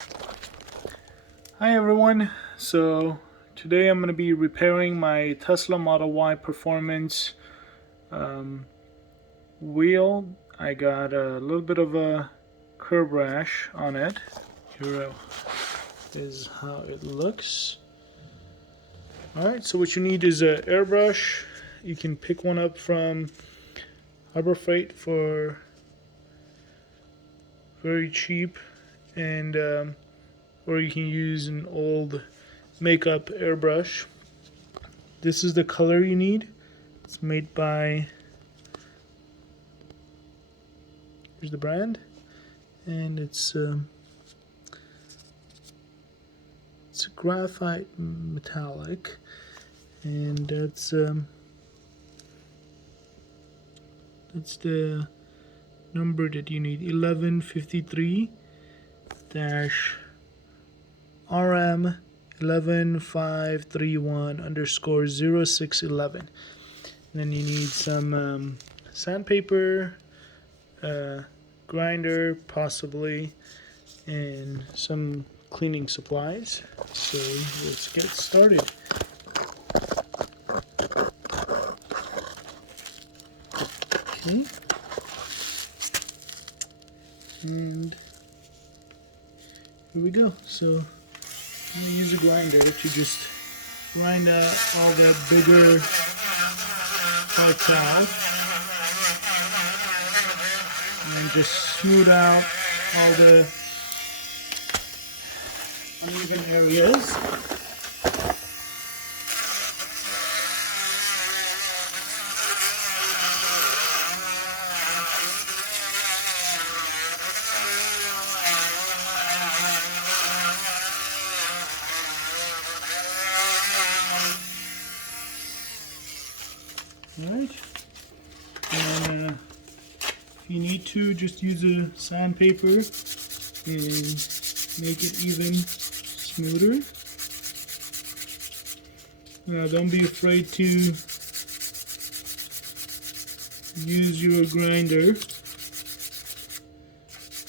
Hi everyone. So today I'm going to be repairing my Tesla Model Y Performance um, wheel. I got a little bit of a curb rash on it. Here is how it looks. Alright, so what you need is an airbrush. You can pick one up from Harbor Freight for very cheap, and or you can use an old makeup airbrush. This is the color you need. It's made by, here's the brand, and it's graphite metallic, and that's the number that you need, 1153 RM 11531 underscore 0611. And then you need some sandpaper, grinder possibly, and some cleaning supplies. So let's get started. Okay. And here we go. So I'm going to use a grinder to just grind all the bigger parts out and just smooth out all the uneven areas. Alright, and if you need to, just use a sandpaper and make it even smoother. Now, don't be afraid to use your grinder.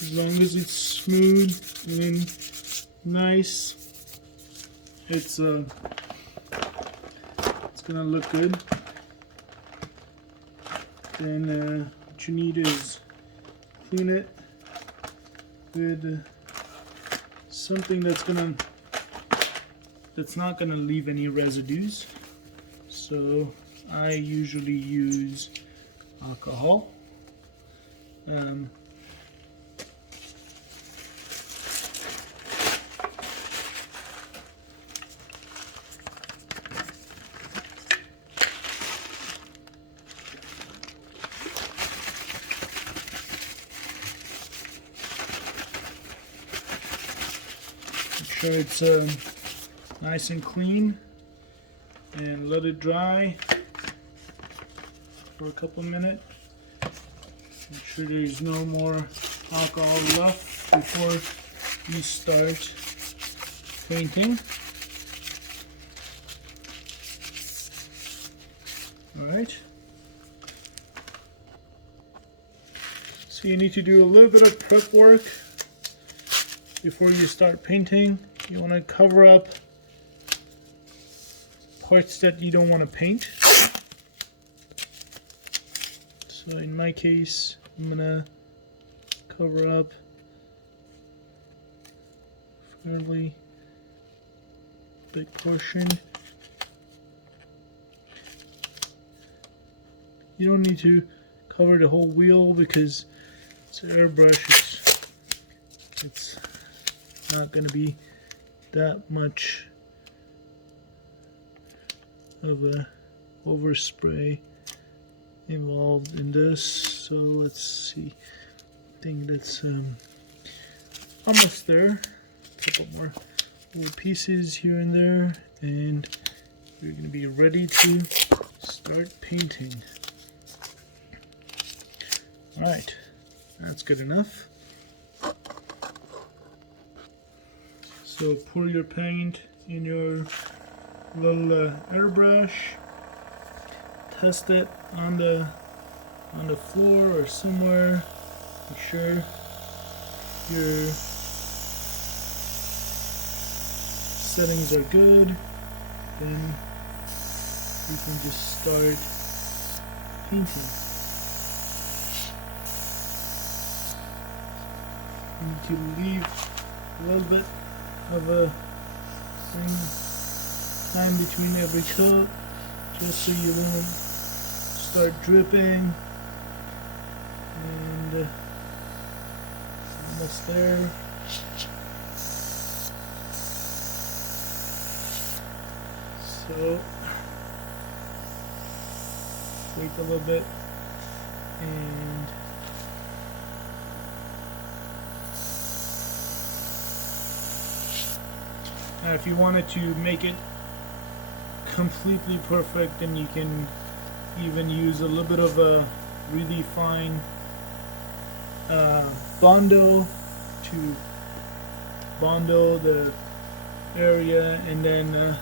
As long as it's smooth and nice, it's gonna look good. Then what you need is clean it with something that's not gonna leave any residues. So I usually use alcohol. Make sure it's nice and clean, and let it dry for a couple minutes. Make sure there's no more alcohol left before you start painting. Alright. So you need to do a little bit of prep work before you start painting. You want to cover up parts that you don't want to paint. So in my case, I'm gonna cover up a fairly big portion. You don't need to cover the whole wheel because it's an airbrush. It's not going to be that much of a overspray involved in this. So let's see. I think that's almost there. A couple more little pieces here and there, and we're going to be ready to start painting. Alright, that's good enough. So pour your paint in your little airbrush. Test it on the floor or somewhere. Make sure your settings are good, then we can just start painting. You need to leave a little bit of a time between every coat, just so you won't start dripping. And almost there. So wait a little bit, and now if you wanted to make it completely perfect, then you can even use a little bit of a really fine Bondo to Bondo the area and then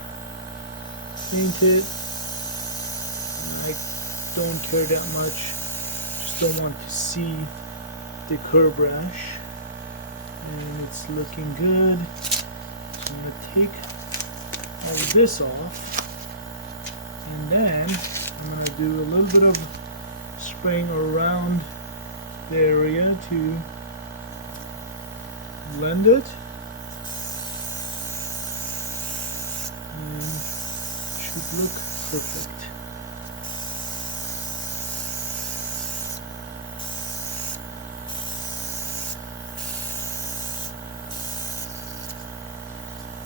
paint it. I don't care that much, just don't want to see the curb rash, and it's looking good. So I'm going to take all of this off, and then I'm going to do a little bit of spraying around the area to blend it, and it should look perfect.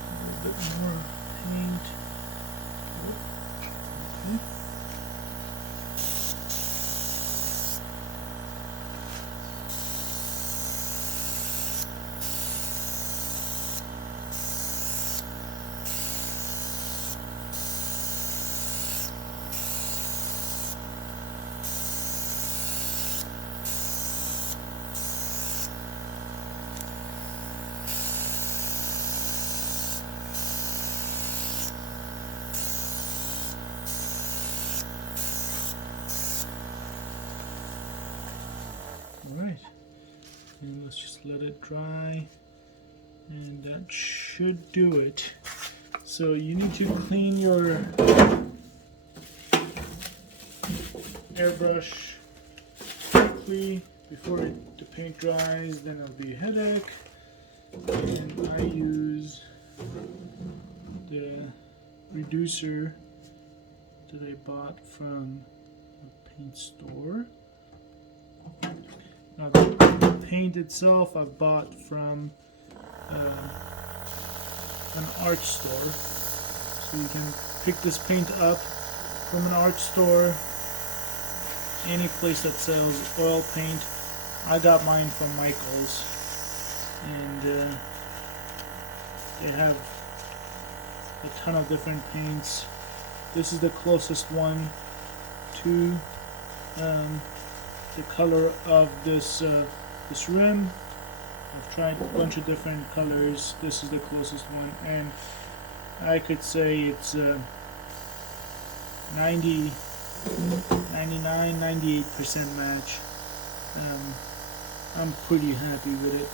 A little bit more paint. Okay. Alright, and let's just let it dry, and that should do it. So you need to clean your airbrush quickly before the paint dries, then it'll be a headache. And I use the reducer that I bought from a paint store. Now the paint itself I've bought from an art store. So you can pick this paint up from an art store, any place that sells oil paint. I got mine from Michael's, and they have a ton of different paints. This is the closest one to the color of this this rim. I've tried a bunch of different colors. This is the closest one, and I could say it's 90, 99, 98% match. I'm pretty happy with it.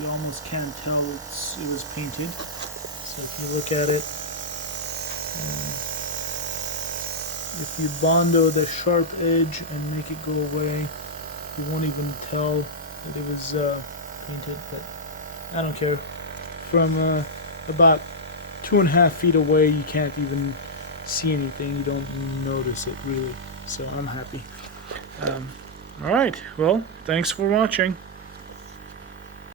You almost can't tell it was painted. So if you look at it, if you Bondo the sharp edge and make it go away, you won't even tell that it was painted, but I don't care. From about 2.5 feet away, you can't even see anything. You don't notice it really. So I'm happy. Alright, well, thanks for watching.